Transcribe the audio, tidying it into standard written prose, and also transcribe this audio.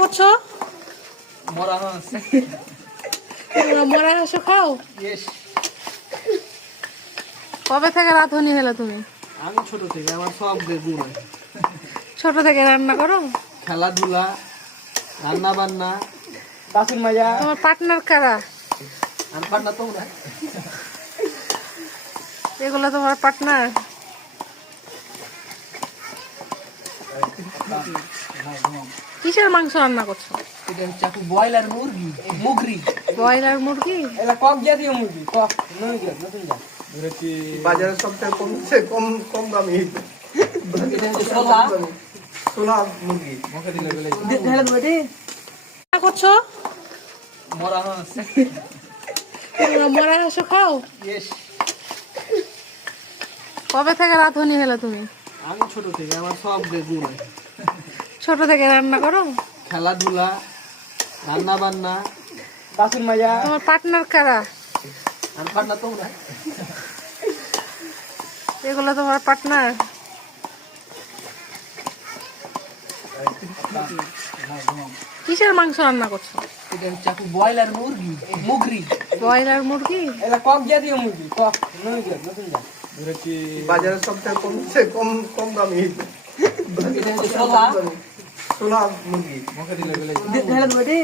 করছো? মরা হাঁস। তোমরা মরা হাঁস খাও? ইয়েস। কবে থেকে রাঁধুনি হলে তুমি? আমি ছোট থেকে আমার সব গুণ আছে। ছোট থেকে রান্না করো? খেলাধুলা, রান্না বান্না, বাসন মাজা। তোমার পার্টনার কারা? আমি পান্না তোমরা। এগুলো তোমার পার্টনার? কিসের মাংস রান্না করছো? এটা হচ্ছে আপু ব্রয়লার মুরগি, মুগরি। ব্রয়লার মুরগি? এটা কক জাতীয় মুরগি, কক নতুন জাত। বাজারে সবচেয়ে কম দামি এটা হচ্ছে সোলা। সোলা মুরগি। ঢেলে দেবো এটি। রান্না করছো? মরা হাঁস। তোমরা মরা হাঁস খাও? ইয়েস। কবে থেকে রাঁধুনি হলে তুমি? আমি ছোট থেকে আমার সব গুণ আছে। ছোট থেকে রান্না করো? খেলাধুলা, রান্না বান্না, বাসন মাজা। তোমার পার্টনার কারা? আমি পান্না তোমরা। এগুলো তোমার পার্টনার? কিসের মাংস রান্না করছো? এটা হচ্ছে আপু ব্রয়লার মুরগি, মুগরি। ব্রয়লার মুরগি? এটা কক জাতীয় মুরগি, কক নতুন জাত। বাজারে সবচেয়ে কম দামি এটা হচ্ছে সোলা। সোলা মুরগি। ঢেলে দেবো এটি।